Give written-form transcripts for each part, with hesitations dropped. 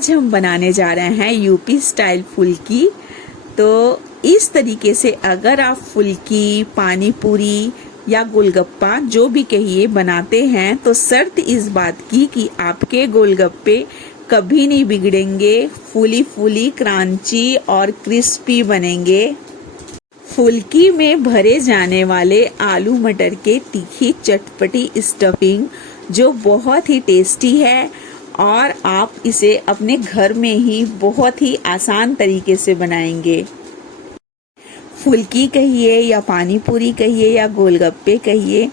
आज हम बनाने जा रहे हैं यूपी स्टाइल फुल्की। तो इस तरीके से अगर आप फुल्की, पानी पूरी या गोलगप्पा जो भी कहिए बनाते हैं तो शर्त इस बात की कि आपके गोलगप्पे कभी नहीं बिगड़ेंगे, फूली फूली, क्रंची और क्रिस्पी बनेंगे। फुल्की में भरे जाने वाले आलू मटर के तीखी चटपटी स्टफिंग जो बहुत ही टेस्टी है और आप इसे अपने घर में ही बहुत ही आसान तरीके से बनाएंगे। फुल्की कहिए या पानी पूरी कहिए या गोलगप्पे कहिए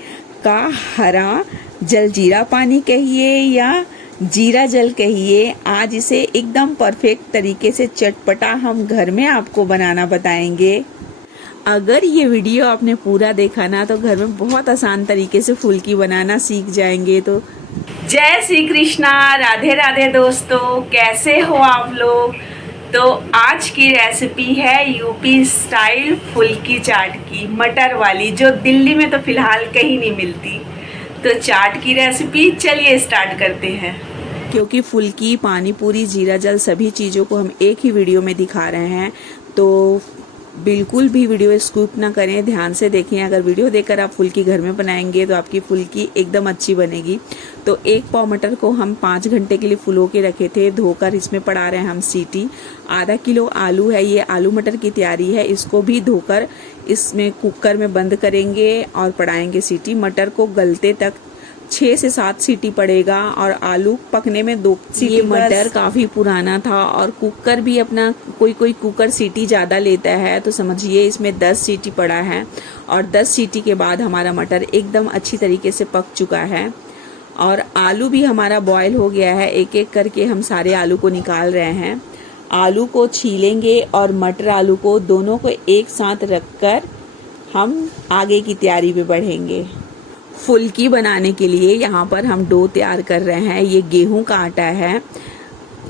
का हरा जलजीरा पानी कहिए या जीरा जल कहिए, आज इसे एकदम परफेक्ट तरीके से चटपटा हम घर में आपको बनाना बताएंगे। अगर ये वीडियो आपने पूरा देखा ना तो घर में बहुत आसान तरीके से फुल्की बनाना सीख जाएंगे। तो जय श्री कृष्णा, राधे राधे दोस्तों, कैसे हो आप लोग। तो आज की रेसिपी है यूपी स्टाइल फुल्की चाट की, मटर वाली, जो दिल्ली में तो फिलहाल कहीं नहीं मिलती। तो चाट की रेसिपी चलिए स्टार्ट करते हैं। क्योंकि फुल्की, पानी पूरी, जीरा जल सभी चीज़ों को हम एक ही वीडियो में दिखा रहे हैं, तो बिल्कुल भी वीडियो स्किप ना करें, ध्यान से देखें। अगर वीडियो देखकर आप फुल्की घर में बनाएंगे तो आपकी फुल्की एकदम अच्छी बनेगी। तो एक पाव मटर को हम 5 घंटे के लिए फुलो के रखे थे, धोकर इसमें पड़ा रहे हैं हम सीटी। आधा किलो आलू है, ये आलू मटर की तैयारी है, इसको भी धोकर इसमें कुकर में बंद करेंगे और पड़ाएंगे सीटी। मटर को गलते तक 6 से 7 सीटी पड़ेगा और आलू पकने में 2 सीटी। ये मटर काफी पुराना था और कुकर भी अपना कोई कुकर सीटी ज्यादा लेता है, तो समझिए इसमें 10 सीटी पड़ा है और 10 सीटी के बाद हमारा मटर एकदम अच्छी तरीके से पक चुका है और आलू भी हमारा बॉयल हो गया है। एक एक करके हम सारे आलू को निकाल रहे हैं। आलू को छीलेंगे और मटर आलू को दोनों को एक साथ रखकर हम आगे की तैयारी पे बढ़ेंगे। फुल्की बनाने के लिए यहाँ पर हम डो तैयार कर रहे हैं। ये गेहूं का आटा है,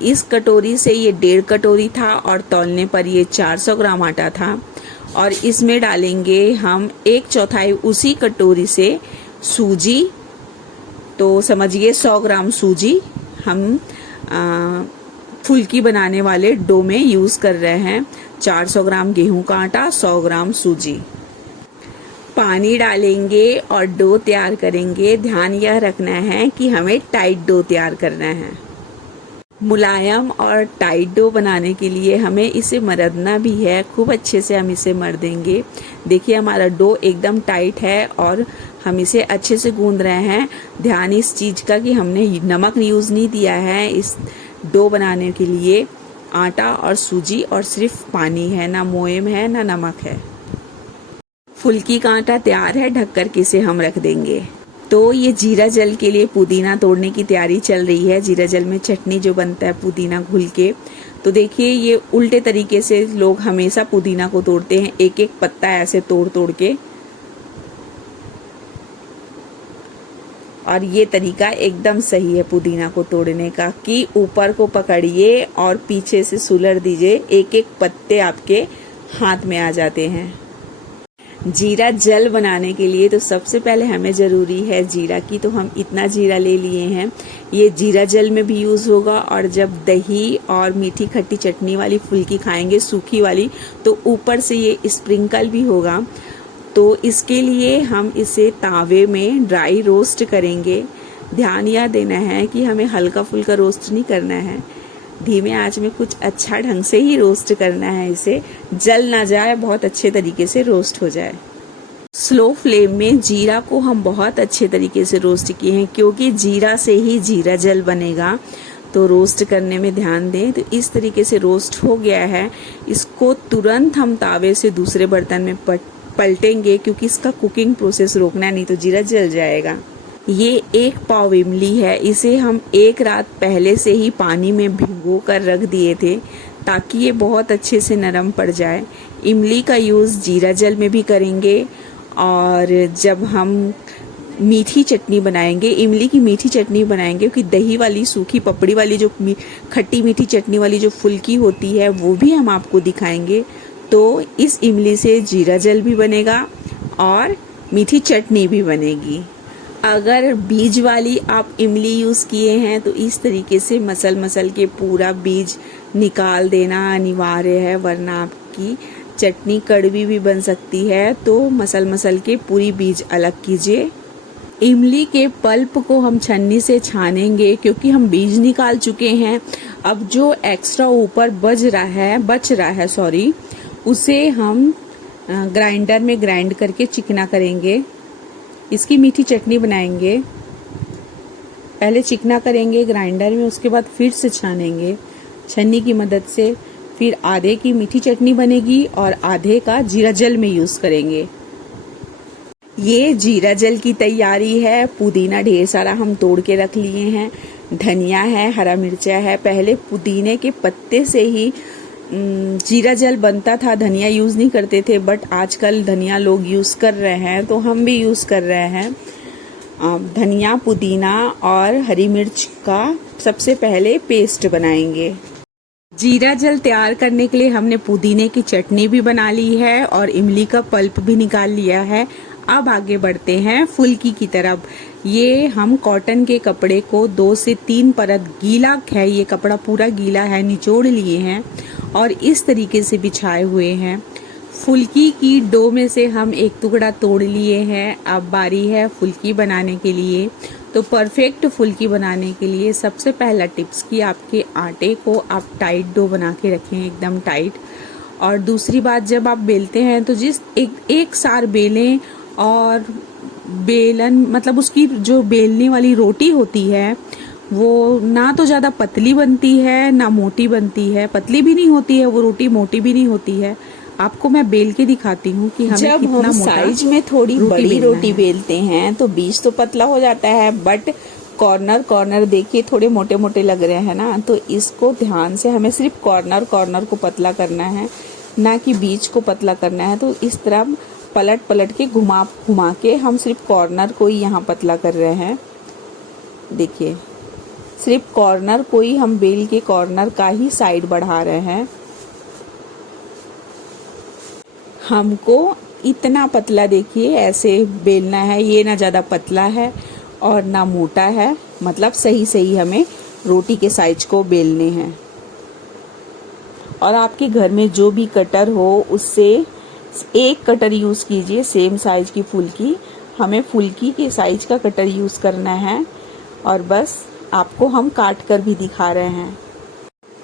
इस कटोरी से ये 1.5 कटोरी था और तौलने पर ये 400 ग्राम आटा था। और इसमें डालेंगे हम 1/4 उसी कटोरी से सूजी, तो समझिए 100 ग्राम सूजी हम फुल्की बनाने वाले डो में यूज़ कर रहे हैं। 400 ग्राम गेहूं का आटा, 100 ग्राम सूजी। पानी डालेंगे और डो तैयार करेंगे। ध्यान यह रखना है कि हमें टाइट डो तैयार करना है। मुलायम और टाइट डो बनाने के लिए हमें इसे मरदना भी है, खूब अच्छे से हम इसे मर देंगे। देखिए हमारा डो एकदम टाइट है और हम इसे अच्छे से गूंद रहे हैं। ध्यान इस चीज़ का कि हमने नमक यूज़ नहीं दिया है इस डो बनाने के लिए। आटा और सूजी और सिर्फ पानी है, ना मोयम है ना नमक है। फुल्की का आटा तैयार है, ढककर के इसे हम रख देंगे। तो ये जीरा जल के लिए पुदीना तोड़ने की तैयारी चल रही है। जीरा जल में चटनी जो बनता है पुदीना घुल के, तो देखिए ये उल्टे तरीके से लोग हमेशा पुदीना को तोड़ते हैं, एक एक पत्ता ऐसे तोड़ तोड़ के। और ये तरीका एकदम सही है पुदीना को तोड़ने का कि ऊपर को पकड़िए और पीछे से सुलर दीजिए, एक एक पत्ते आपके हाथ में आ जाते हैं। जीरा जल बनाने के लिए तो सबसे पहले हमें ज़रूरी है जीरा की, तो हम इतना जीरा ले लिए हैं। ये जीरा जल में भी यूज़ होगा और जब दही और मीठी खट्टी चटनी वाली फुल्की खाएंगे, सूखी वाली, तो ऊपर से ये स्प्रिंकल भी होगा। तो इसके लिए हम इसे तावे में ड्राई रोस्ट करेंगे। ध्यान यह देना है कि हमें हल्का फुल्का रोस्ट नहीं करना है, धीमे आंच में कुछ अच्छा ढंग से ही रोस्ट करना है, इसे जल ना जाए, बहुत अच्छे तरीके से रोस्ट हो जाए। स्लो फ्लेम में जीरा को हम बहुत अच्छे तरीके से रोस्ट किए हैं, क्योंकि जीरा से ही जीरा जल बनेगा, तो रोस्ट करने में ध्यान दें। तो इस तरीके से रोस्ट हो गया है। इसको तुरंत हम तावे से दूसरे बर्तन में पलटेंगे, क्योंकि इसका कुकिंग प्रोसेस रोकना, नहीं तो जीरा जल जाएगा। ये 1 पाव इमली है, इसे हम 1 रात पहले से ही पानी में भिगो कर रख दिए थे ताकि ये बहुत अच्छे से नरम पड़ जाए। इमली का यूज़ जीरा जल में भी करेंगे और जब हम मीठी चटनी बनाएंगे, इमली की मीठी चटनी बनाएंगे, क्योंकि दही वाली सूखी पपड़ी वाली जो खट्टी मीठी चटनी वाली जो फुल्की होती है वो भी हम आपको दिखाएंगे। तो इस इमली से जीरा जल भी बनेगा और मीठी चटनी भी बनेगी। अगर बीज वाली आप इमली यूज़ किए हैं तो इस तरीके से मसल के पूरा बीज निकाल देना अनिवार्य है, वरना आपकी चटनी कड़वी भी बन सकती है। तो मसल के पूरी बीज अलग कीजिए। इमली के पल्प को हम छन्नी से छानेंगे क्योंकि हम बीज निकाल चुके हैं। अब जो एक्स्ट्रा ऊपर बच रहा है उसे हम ग्राइंडर में ग्राइंड करके चिकना करेंगे। इसकी मीठी चटनी बनाएंगे। पहले चिकना करेंगे ग्राइंडर में, उसके बाद फिर से छानेंगे छन्नी की मदद से। फिर आधे की मीठी चटनी बनेगी और आधे का जीरा जल में यूज करेंगे। ये जीरा जल की तैयारी है। पुदीना ढेर सारा हम तोड़ के रख लिए हैं, धनिया है, हरा मिर्चा है। पहले पुदीने के पत्ते से ही जीरा जल बनता था, धनिया यूज नहीं करते थे, बट आजकल धनिया लोग यूज कर रहे हैं तो हम भी यूज कर रहे हैं। धनिया, पुदीना और हरी मिर्च का सबसे पहले पेस्ट बनाएंगे। जीरा जल तैयार करने के लिए हमने पुदीने की चटनी भी बना ली है और इमली का पल्प भी निकाल लिया है। अब आगे बढ़ते हैं फुल्की की तरफ। ये हम कॉटन के कपड़े को 2 से 3 परत, गीला है ये कपड़ा पूरा गीला है, निचोड़ लिए हैं और इस तरीके से बिछाए हुए हैं। फुल्की की डो में से हम एक टुकड़ा तोड़ लिए हैं। अब बारी है फुल्की बनाने के लिए। तो परफेक्ट फुल्की बनाने के लिए सबसे पहला टिप्स कि आपके आटे को आप टाइट डो बना के रखें, एकदम टाइट। और दूसरी बात, जब आप बेलते हैं तो जिस एक सार बेलें, और बेलन मतलब उसकी जो बेलने वाली रोटी होती है वो ना तो ज़्यादा पतली बनती है ना मोटी बनती है। पतली भी नहीं होती है वो रोटी, मोटी भी नहीं होती है। आपको मैं बेल के दिखाती हूँ कि हमें जब कितना हम मोटा साइज में थोड़ी बड़ी रोटी बेलते हैं तो बीच तो पतला हो जाता है, बट कॉर्नर देखिए थोड़े मोटे मोटे लग रहे हैं ना, तो इसको ध्यान से हमें सिर्फ कॉर्नर को पतला करना है, ना कि बीच को पतला करना है। तो इस तरह पलट के घुमा के हम सिर्फ कॉर्नर को ही यहाँ पतला कर रहे हैं। देखिए सिर्फ कॉर्नर को ही हम बेल के कॉर्नर का ही साइड बढ़ा रहे हैं। हमको इतना पतला देखिए ऐसे बेलना है, ये ना ज़्यादा पतला है और ना मोटा है, मतलब सही हमें रोटी के साइज को बेलने हैं। और आपके घर में जो भी कटर हो उससे एक कटर यूज़ कीजिए, सेम साइज की फुल्की। हमें फुल्की के साइज का कटर यूज़ करना है और बस आपको हम काट कर भी दिखा रहे हैं।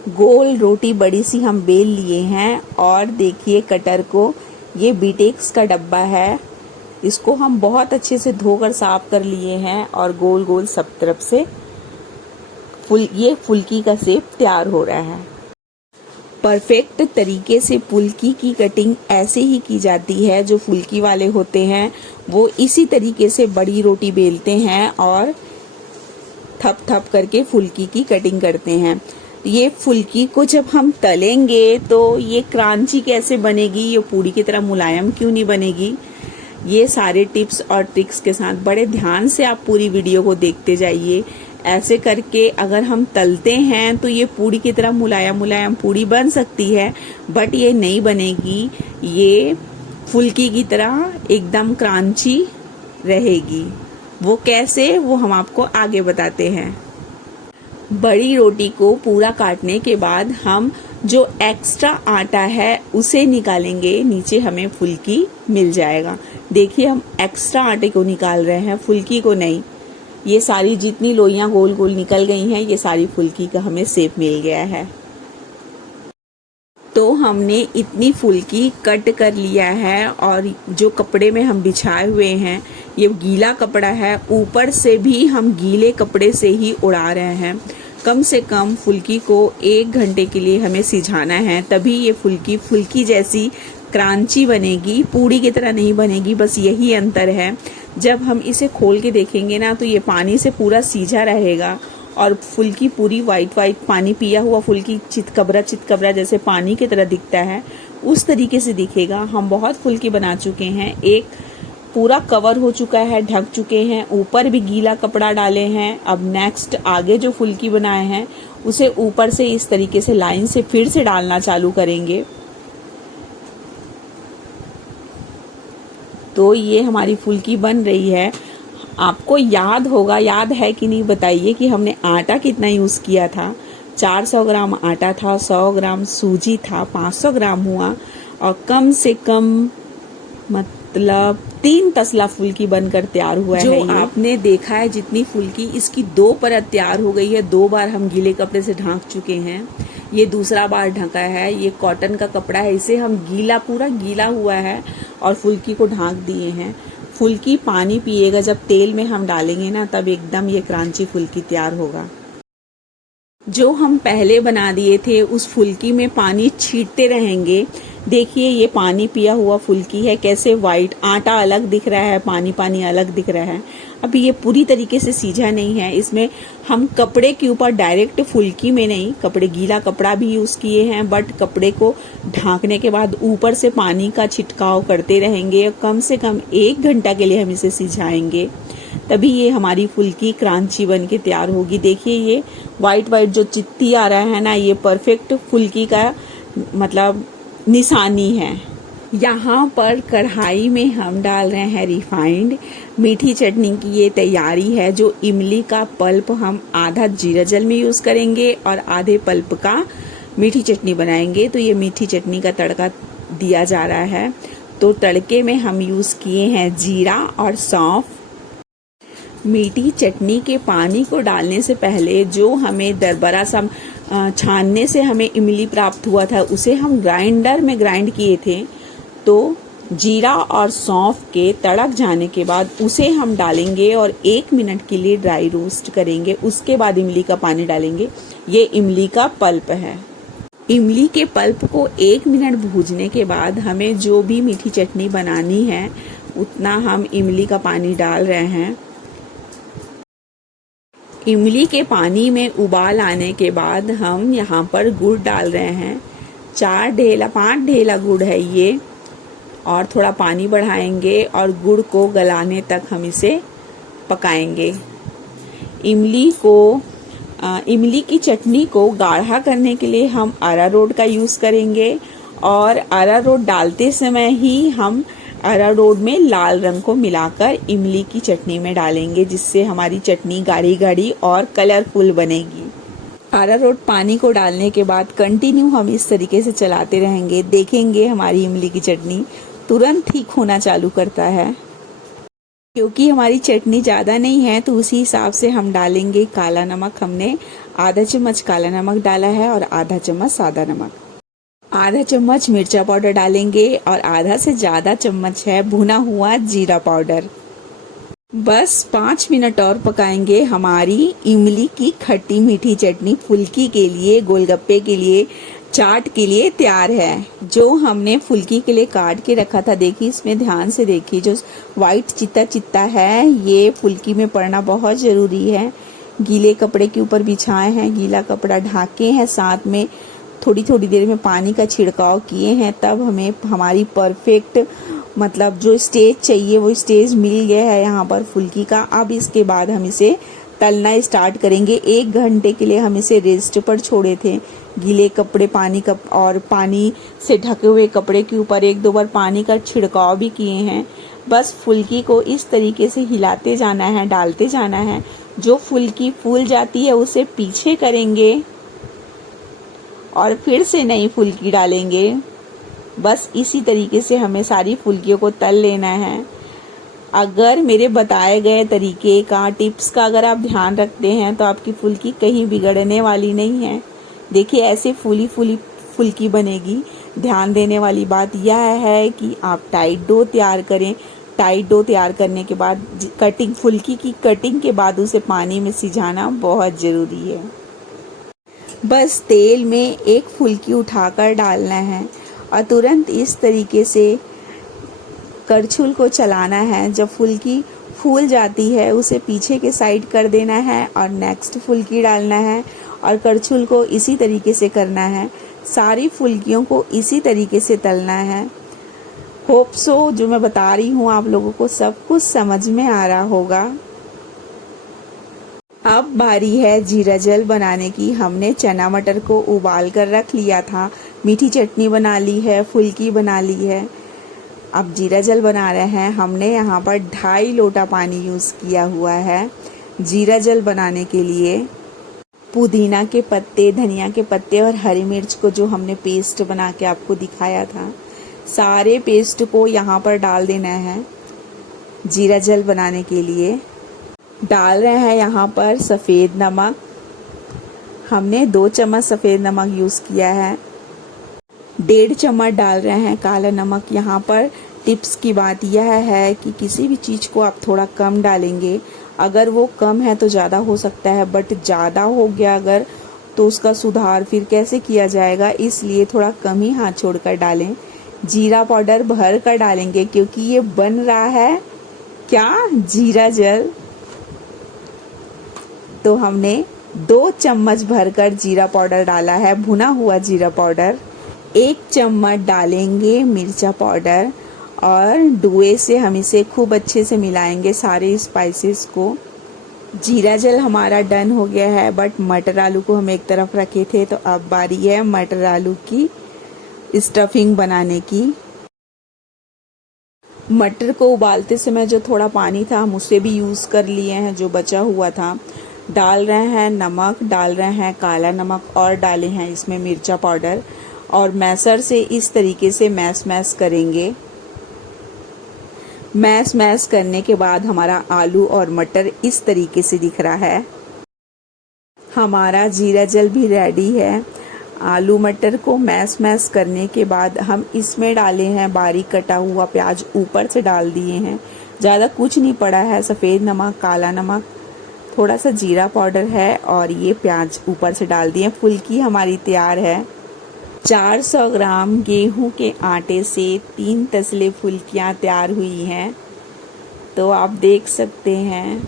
गोल रोटी बड़ी सी हम बेल लिए हैं और देखिए कटर को, ये बीटेक्स का डब्बा है, इसको हम बहुत अच्छे से धोकर साफ कर लिए हैं और गोल गोल सब तरफ से ये फुल्की का शेप तैयार हो रहा है। परफेक्ट तरीके से फुल्की की कटिंग ऐसे ही की जाती है। जो फुल्की वाले होते हैं वो इसी तरीके से बड़ी रोटी बेलते हैं और थप करके फुल्की की कटिंग करते हैं। ये फुल्की को जब हम तलेंगे तो ये क्रंची कैसे बनेगी, ये पूरी की तरह मुलायम क्यों नहीं बनेगी, ये सारे टिप्स और ट्रिक्स के साथ बड़े ध्यान से आप पूरी वीडियो को देखते जाइए। ऐसे करके अगर हम तलते हैं तो ये पूरी की तरह मुलायम पूरी बन सकती है, बट ये नहीं बनेगी, ये फुल्की की तरह एकदम क्रंची रहेगी। वो कैसे, वो हम आपको आगे बताते हैं। बड़ी रोटी को पूरा काटने के बाद हम जो एक्स्ट्रा आटा है उसे निकालेंगे, नीचे हमें फुल्की मिल जाएगा। देखिए हम एक्स्ट्रा आटे को निकाल रहे हैं, फुल्की को नहीं। ये सारी जितनी लोइयां गोल गोल निकल गई हैं, ये सारी फुल्की का हमें शेप मिल गया है। तो हमने इतनी फुल्की कट कर लिया है और जो कपड़े में हम बिछाए हुए हैं ये गीला कपड़ा है, ऊपर से भी हम गीले कपड़े से ही उड़ा रहे हैं। कम से कम फुल्की को 1 घंटे के लिए हमें सिझाना है, तभी ये फुल्की जैसी क्रंची बनेगी, पूड़ी की तरह नहीं बनेगी। बस यही अंतर है। जब हम इसे खोल के देखेंगे ना तो ये पानी से पूरा सीझा रहेगा और फुल्की पूरी वाइट पानी पिया हुआ फुल्की चितकबरा जैसे पानी की तरह दिखता है, उस तरीके से दिखेगा। हम बहुत फुल्की बना चुके हैं, एक पूरा कवर हो चुका है, ढक चुके हैं, ऊपर भी गीला कपड़ा डाले हैं। अब नेक्स्ट आगे जो फुल्की बनाए हैं उसे ऊपर से इस तरीके से लाइन से फिर से डालना चालू करेंगे। तो ये हमारी फुल्की बन रही है। आपको याद होगा, याद है कि नहीं बताइए, कि हमने आटा कितना यूज़ किया था। 400 ग्राम आटा था, 100 ग्राम सूजी था, 500 ग्राम हुआ, और कम से कम मतलब 3 तसला फुल्की बनकर तैयार हुआ है। जो आपने देखा है जितनी फुल्की, इसकी 2 परत तैयार हो गई है। 2 बार हम गीले कपड़े से ढक चुके हैं, ये दूसरा बार ढका है। ये कॉटन का कपड़ा है, इसे हम गीला, पूरा गीला हुआ है और फुल्की को ढक दिए हैं। फुल्की पानी पिएगा, जब तेल में हम डालेंगे ना तब एकदम ये क्रंची फुल्की तैयार होगा। जो हम पहले बना दिए थे उस फुल्की में पानी छींटते रहेंगे। देखिए ये पानी पिया हुआ फुल्की है, कैसे वाइट, आटा अलग दिख रहा है, पानी पानी अलग दिख रहा है। अभी ये पूरी तरीके से सीझा नहीं है। इसमें हम कपड़े के ऊपर डायरेक्ट, फुल्की में नहीं, कपड़े, गीला कपड़ा भी यूज किए हैं, बट कपड़े को ढांकने के बाद ऊपर से पानी का छिटकाव करते रहेंगे। कम से कम 1 घंटा के लिए हम इसे सिझाएंगे, तभी ये हमारी फुल्की क्रांची बन के तैयार होगी। देखिए ये वाइट वाइट जो चित्ती आ रहा है ना, ये परफेक्ट फुल्की का मतलब निशानी है। यहाँ पर कढ़ाई में हम डाल रहे हैं रिफाइंड। मीठी चटनी की ये तैयारी है। जो इमली का पल्प हम आधा जीरा जल में यूज़ करेंगे और आधे पल्प का मीठी चटनी बनाएंगे। तो ये मीठी चटनी का तड़का दिया जा रहा है। तो तड़के में हम यूज़ किए हैं जीरा और सौंफ। मीठी चटनी के पानी को डालने से पहले जो हमें दरबरा सा छानने से हमें इमली प्राप्त हुआ था, उसे हम ग्राइंडर में ग्राइंड किए थे। तो जीरा और सौंफ के तड़क जाने के बाद उसे हम डालेंगे और 1 मिनट के लिए ड्राई रोस्ट करेंगे। उसके बाद इमली का पानी डालेंगे। ये इमली का पल्प है। इमली के पल्प को 1 मिनट भूनने के बाद हमें जो भी मीठी चटनी बनानी है उतना हम इमली का पानी डाल रहे हैं। इमली के पानी में उबाल आने के बाद हम यहाँ पर गुड़ डाल रहे हैं। 5 ढेला गुड़ है ये, और थोड़ा पानी बढ़ाएंगे और गुड़ को गलाने तक हम इसे पकाएंगे। इमली की चटनी को गाढ़ा करने के लिए हम अरारोट का यूज़ करेंगे, और अरारोट डालते समय ही हम अरारोट में लाल रंग को मिलाकर इमली की चटनी में डालेंगे, जिससे हमारी चटनी गाढ़ी गाढ़ी और कलरफुल बनेगी। अरारोट पानी को डालने के बाद कंटिन्यू हम इस तरीके से चलाते रहेंगे। देखेंगे हमारी इमली की चटनी तुरंत ठीक होना चालू करता है। क्योंकि हमारी चटनी ज़्यादा नहीं है तो उसी हिसाब से हम डालेंगे काला नमक। हमने आधा चम्मच काला नमक डाला है और आधा चम्मच सादा नमक। आधा चम्मच मिर्चा पाउडर डालेंगे और आधा से ज़्यादा चम्मच है भुना हुआ जीरा पाउडर। बस 5 मिनट और पकाएंगे। हमारी इमली की खट्टी मीठी चटनी फुल्की के लिए, गोलगप्पे के लिए, चाट के लिए तैयार है। जो हमने फुल्की के लिए काट के रखा था, देखिए इसमें ध्यान से देखिए, जो वाइट चित्ता चित्ता है ये फुल्की में पड़ना बहुत ज़रूरी है। गीले कपड़े के ऊपर बिछाए हैं, गीला कपड़ा ढाके हैं, साथ में थोड़ी थोड़ी देर में पानी का छिड़काव किए हैं, तब हमें हमारी परफेक्ट मतलब जो स्टेज चाहिए वो स्टेज मिल गया है यहाँ पर फुल्की का। अब इसके बाद हम इसे तलना स्टार्ट करेंगे। 1 घंटे के लिए हम इसे रेस्ट पर छोड़े थे। गीले कपड़े, पानी से ढके हुए कपड़े के ऊपर 1-2 बार पानी का छिड़काव भी किए हैं। बस फुल्की को इस तरीके से हिलाते जाना है, डालते जाना है। जो फुल्की फूल जाती है उसे पीछे करेंगे और फिर से नई फुल्की डालेंगे। बस इसी तरीके से हमें सारी फुल्कियों को तल लेना है। अगर मेरे बताए गए तरीके का, टिप्स का अगर आप ध्यान रखते हैं तो आपकी फुल्की कहीं बिगड़ने वाली नहीं है। देखिए ऐसे फूली फूली फुल्की बनेगी। ध्यान देने वाली बात यह है कि आप टाइट डो तैयार करें। टाइट डो तैयार करने के बाद फुल्की की कटिंग के बाद उसे पानी में सिझाना बहुत ज़रूरी है। बस तेल में एक फुल्की उठाकर डालना है और तुरंत इस तरीके से करछुल को चलाना है। जब फुल्की फूल जाती है उसे पीछे के साइड कर देना है और नेक्स्ट फुल्की डालना है और करछुल को इसी तरीके से करना है। सारी फुल्कियों को इसी तरीके से तलना है। होप सो जो मैं बता रही हूँ आप लोगों को सब कुछ समझ में आ रहा होगा। अब बारी है जीरा जल बनाने की। हमने चना मटर को उबाल कर रख लिया था, मीठी चटनी बना ली है, फुल्की बना ली है। अब जीरा जल बना रहे हैं। हमने यहाँ पर 2.5 लोटा पानी यूज़ किया हुआ है जीरा जल बनाने के लिए। पुदीना के पत्ते, धनिया के पत्ते और हरी मिर्च को जो हमने पेस्ट बना के आपको दिखाया था, सारे पेस्ट को यहाँ पर डाल देना है जीरा जल बनाने के लिए। डाल रहे हैं यहाँ पर सफ़ेद नमक। हमने 2 चम्मच सफ़ेद नमक यूज़ किया है। 1.5 चम्मच डाल रहे हैं काला नमक। यहाँ पर टिप्स की बात यह है कि किसी भी चीज़ को आप थोड़ा कम डालेंगे, अगर वो कम है तो ज़्यादा हो सकता है, बट ज़्यादा हो गया अगर तो उसका सुधार फिर कैसे किया जाएगा, इसलिए थोड़ा कम ही हाथ छोड़कर डालें। जीरा पाउडर भर कर डालेंगे क्योंकि ये बन रहा है क्या, जीरा जल। तो हमने 2 चम्मच भरकर जीरा पाउडर डाला है, भुना हुआ जीरा पाउडर। 1 चम्मच डालेंगे मिर्चा पाउडर और डुए से हम इसे खूब अच्छे से मिलाएंगे सारे स्पाइसेस को। जीरा जल हमारा डन हो गया है, बट मटर आलू को हम एक तरफ रखे थे, तो अब बारी है मटर आलू की स्टफिंग बनाने की। मटर को उबालते समय जो थोड़ा पानी था हम उसे भी यूज़ कर लिए हैं, जो बचा हुआ था। डाल रहे हैं नमक, डाल रहे हैं काला नमक और डाले हैं इसमें मिर्चा पाउडर, और मैसर से इस तरीके से मैश करेंगे। मैश करने के बाद हमारा आलू और मटर इस तरीके से दिख रहा है। हमारा जीरा जल भी रेडी है। आलू मटर को मैश करने के बाद हम इसमें डाले हैं बारीक कटा हुआ प्याज, ऊपर से डाल दिए हैं। ज़्यादा कुछ नहीं पड़ा है, सफ़ेद नमक, काला नमक, थोड़ा सा जीरा पाउडर है और ये प्याज ऊपर से डाल दिए। फुल्की हमारी तैयार है। 400 ग्राम गेहूं के आटे से 3 तसले फुल्कियां तैयार हुई हैं, तो आप देख सकते हैं।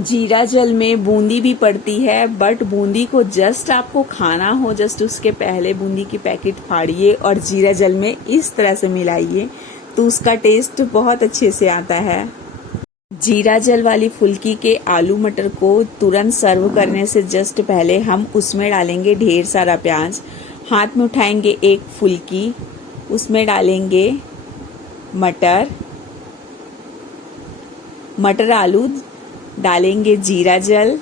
जीरा जल में बूंदी भी पड़ती है, बट बूंदी को जस्ट आपको खाना हो, जस्ट उसके पहले बूंदी की पैकेट फाड़िए और जीरा जल में इस तरह से मिलाइए, तो उसका टेस्ट बहुत अच्छे से आता है। जीरा जल वाली फुल्की के आलू मटर को तुरंत सर्व करने से जस्ट पहले हम उसमें डालेंगे ढेर सारा प्याज। हाथ में उठाएंगे एक फुल्की, उसमें डालेंगे मटर आलू, डालेंगे जीरा जल,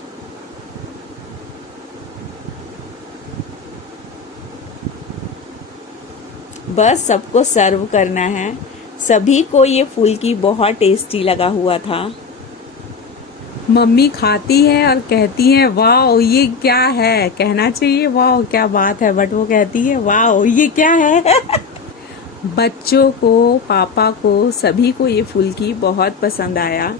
बस सबको सर्व करना है। सभी को ये फुल्की बहुत टेस्टी लगा हुआ था। मम्मी खाती है और कहती है वाह ये क्या है, कहना चाहिए वाह क्या बात है, बट वो कहती है वाह ये क्या है। बच्चों को, पापा को, सभी को ये फुल्की बहुत पसंद आया।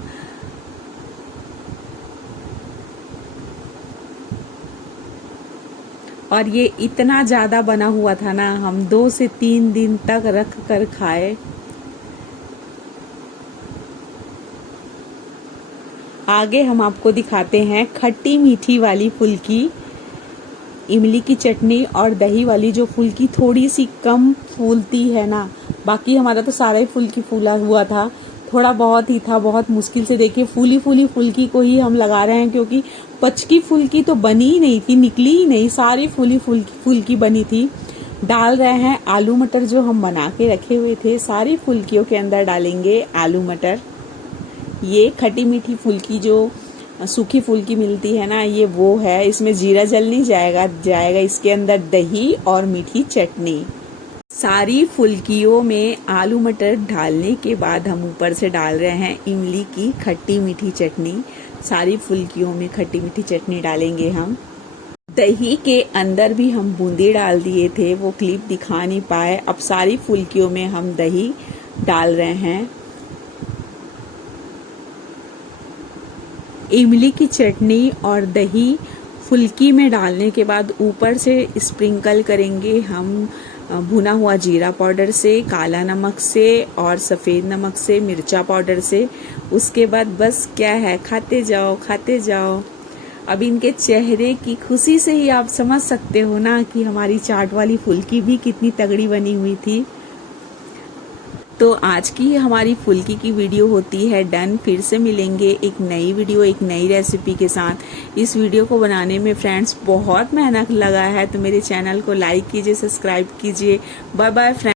और ये इतना ज़्यादा बना हुआ था ना, हम 2 से 3 दिन तक रख कर खाए। आगे हम आपको दिखाते हैं खट्टी मीठी वाली फुल्की। इमली की चटनी और दही वाली जो फुल्की थोड़ी सी कम फूलती है ना, बाकी हमारा तो सारा ही फुल्की फूला हुआ था, थोड़ा बहुत ही था, बहुत मुश्किल से देखिए फूली फुल्की को ही हम लगा रहे हैं, क्योंकि पचकी फुल्की तो बनी ही नहीं थी, निकली ही नहीं, सारी फूली फुल्की बनी थी। डाल रहे हैं आलू मटर जो हम बना के रखे हुए थे, सारी फुल्कियों के अंदर डालेंगे आलू मटर। ये खट्टी मीठी फुल्की जो सूखी फुल्की मिलती है ना, ये वो है। इसमें जीरा जल नहीं जाएगा इसके अंदर दही और मीठी चटनी। सारी फुल्कियों में आलू मटर डालने के बाद हम ऊपर से डाल रहे हैं इमली की खट्टी मीठी चटनी। सारी फुल्कियों में खट्टी मीठी चटनी डालेंगे हम। दही के अंदर भी हम बूंदी डाल दिए थे, वो क्लिप दिखा नहीं पाए। अब सारी फुल्कियों में हम दही डाल रहे हैं। इमली की चटनी और दही फुल्की में डालने के बाद ऊपर से स्प्रिंकल करेंगे हम भुना हुआ जीरा पाउडर से, काला नमक से और सफ़ेद नमक से, मिर्चा पाउडर से। उसके बाद बस क्या है, खाते जाओ। अब इनके चेहरे की खुशी से ही आप समझ सकते हो ना कि हमारी चाट वाली फुल्की भी कितनी तगड़ी बनी हुई थी। तो आज की हमारी फुल्की की वीडियो होती है डन। फिर से मिलेंगे एक नई वीडियो एक नई रेसिपी के साथ। इस वीडियो को बनाने में फ्रेंड्स बहुत मेहनत लगा है, तो मेरे चैनल को लाइक कीजिए, सब्सक्राइब कीजिए। Bye bye friends.